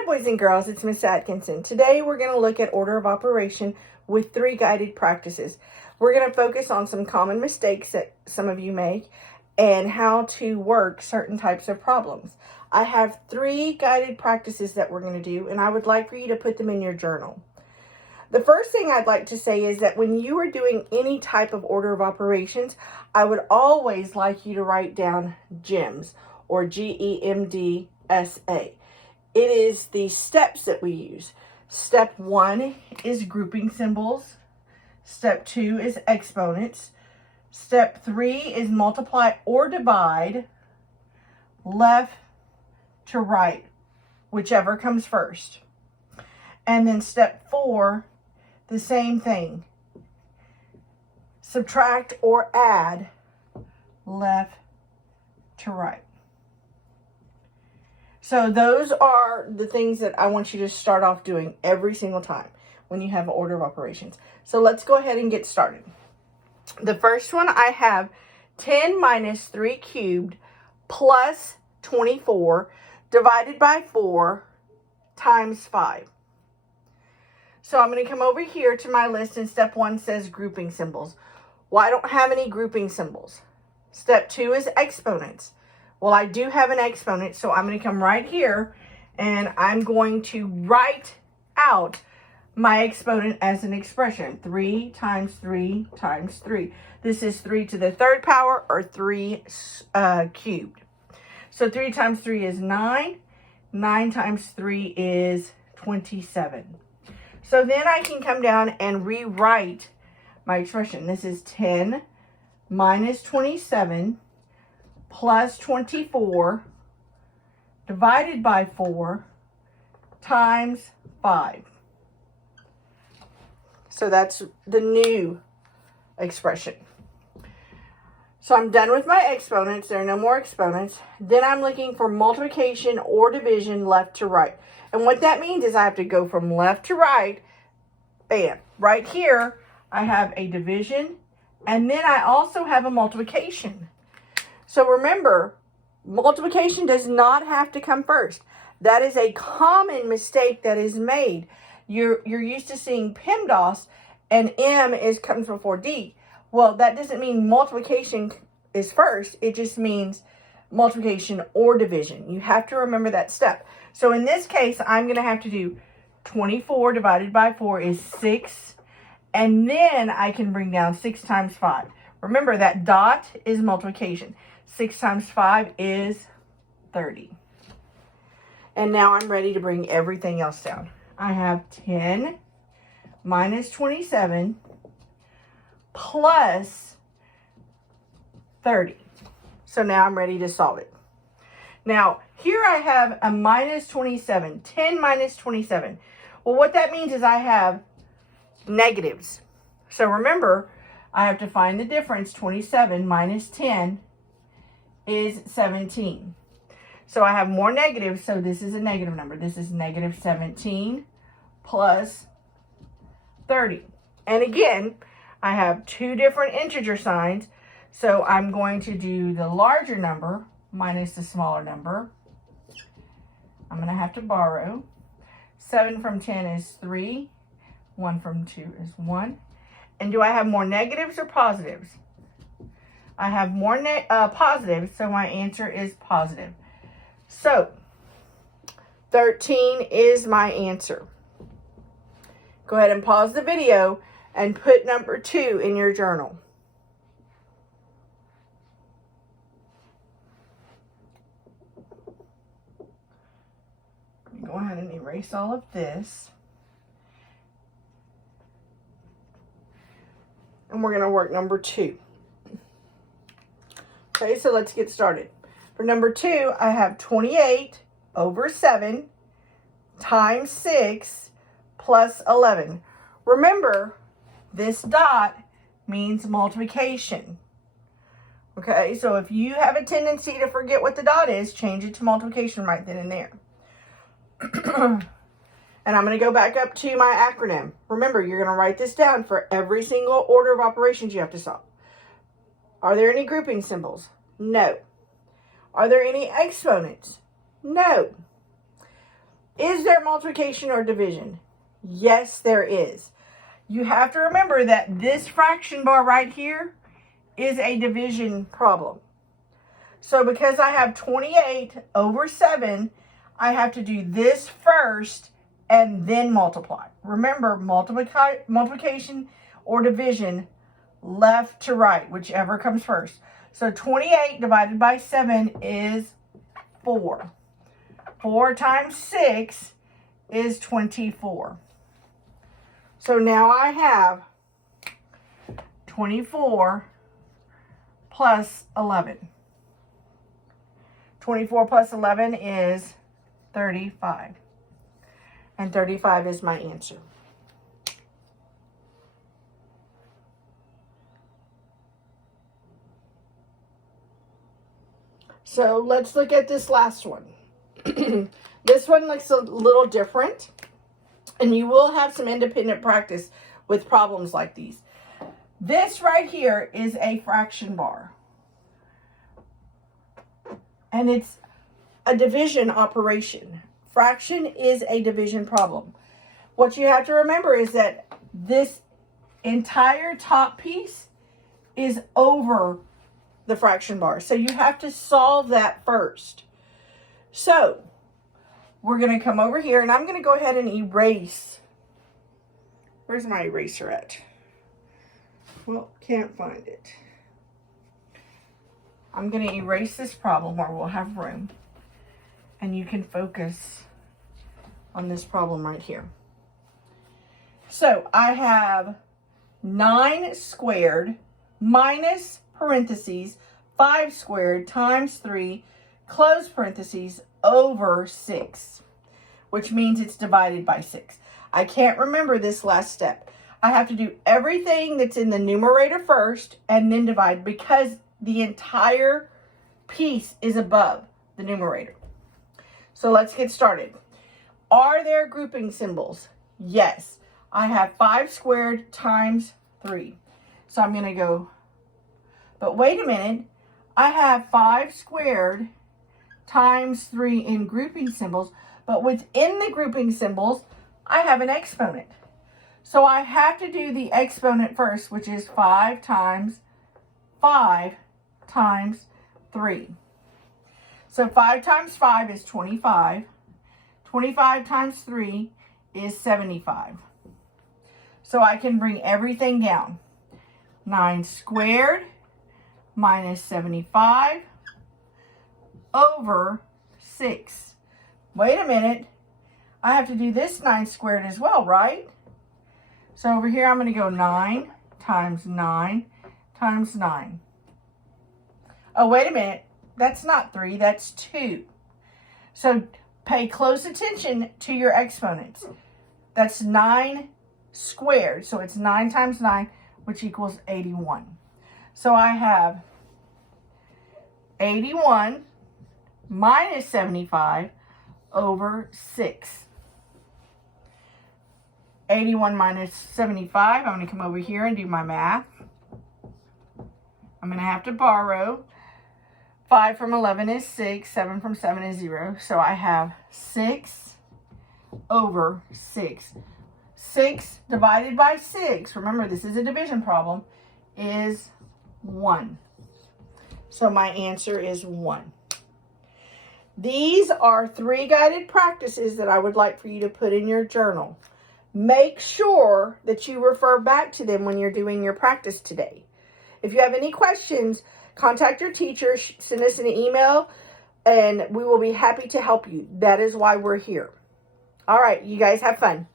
Hi boys and girls, it's Miss Atkinson. Today we're going to look at order of operation with 3 guided practices. We're going to focus on some common mistakes that some of you make and how to work certain types of problems. I have 3 guided practices that we're going to do, and I would like for you to put them in your journal. The first thing I'd like to say is that when you are doing any type of order of operations, I would always like you to write down GEMS, or GEMDSA. It is the steps that we use. Step 1 is grouping symbols. Step 2 is exponents. Step 3 is multiply or divide, left to right, whichever comes first. And then step 4, the same thing. Subtract or add, left to right. So those are the things that I want you to start off doing every single time when you have an order of operations. So let's go ahead and get started. The first one, I have 10 minus 3 cubed plus 24 divided by 4 times 5. So I'm going to come over here to my list, and step 1 says grouping symbols. Well, I don't have any grouping symbols. Step 2 is exponents. Well, I do have an exponent, so I'm going to come right here, and I'm going to write out my exponent as an expression. 3 times 3 times 3. This is 3 to the 3rd power, or 3 cubed. So 3 times 3 is 9. 9 times 3 is 27. So then I can come down and rewrite my expression. This is 10 minus 27 plus 24 divided by 4 times 5. So that's the new expression. So I'm done with my exponents. There are no more exponents. Then I'm looking for multiplication or division left to right. And what that means is I have to go from left to right. Bam. Right here, I have a division, and then I also have a multiplication. So remember, multiplication does not have to come first. That is a common mistake that is made. You're used to seeing PEMDAS, and M comes before D. Well, that doesn't mean multiplication is first. It just means multiplication or division. You have to remember that step. So in this case, I'm going to have to do 24 divided by 4 is 6. And then I can bring down 6 times 5. Remember, that dot is multiplication. 6 times 5 is 30. And now I'm ready to bring everything else down. I have 10 minus 27 plus 30. So now I'm ready to solve it. Now, here I have a minus 27. 10 minus 27. Well, what that means is I have negatives. So remember, I have to find the difference. 27 minus 10 is 17. So I have more negatives, so this is a negative number. This is negative 17 plus 30. And again, I have 2 different integer signs, so I'm going to do the larger number minus the smaller number. I'm going to have to borrow. 7 from 10 is 3. 1 from 2 is 1. And do I have more negatives or positives? I have more positives, so my answer is positive. So 13 is my answer. Go ahead and pause the video and put number 2 in your journal. Go ahead and erase all of this. And we're going to work number 2. Okay, so let's get started. For number 2, I have 28 over 7 times 6 plus 11. Remember, this dot means multiplication. Okay, so if you have a tendency to forget what the dot is, change it to multiplication right then and there. And I'm going to go back up to my acronym. Remember, you're going to write this down for every single order of operations you have to solve. Are there any grouping symbols? No. Are there any exponents? No. Is there multiplication or division? Yes, there is. You have to remember that this fraction bar right here is a division problem. So because I have 28 over 7, I have to do this first and then multiply. Remember, multiplication or division, left to right, whichever comes first. So 28 divided by 7 is 4. 4 times 6 is 24. So now I have 24 plus 11. 24 plus 11 is 35. And 35 is my answer. So let's look at this last one. This one looks a little different, and you will have some independent practice with problems like these. This right here is a fraction bar, and it's a division operation. Fraction is a division problem. What you have to remember is that this entire top piece is over the fraction bar. So you have to solve that first. So we're going to come over here, and I'm going to go ahead and erase. Where's my eraser at? Well, can't find it. I'm going to erase this problem where we'll have room, and you can focus on this problem right here. So I have 9 squared minus parentheses 5 squared times 3 close parentheses over 6, which means it's divided by 6. I can't remember this last step. I have to do everything that's in the numerator first and then divide, because the entire piece is above the numerator. So let's get started. Are there grouping symbols? Yes. I have 5 squared times 3. So I'm going to go, but wait a minute. I have 5 squared times 3 in grouping symbols, but within the grouping symbols, I have an exponent. So I have to do the exponent first, which is 5 times 5 times 3. So 5 times 5 is 25. 25 times 3 is 75. So I can bring everything down. 9 squared minus 75 over 6. Wait a minute. I have to do this 9 squared as well, right? So over here, I'm going to go 9 times 9 times 9. Oh, wait a minute. That's not 3, that's 2. So pay close attention to your exponents. That's 9 squared. So it's 9 times 9, which equals 81. So I have 81 minus 75 over 6. 81 minus 75, I'm going to come over here and do my math. I'm going to have to borrow. 5 from 11 is 6, 7 from 7 is 0. So I have 6 over 6. 6 divided by 6, remember this is a division problem, is 1. So my answer is 1. These are 3 guided practices that I would like for you to put in your journal. Make sure that you refer back to them when you're doing your practice today. If you have any questions, contact your teacher, send us an email, and we will be happy to help you. That is why we're here. All right, you guys have fun.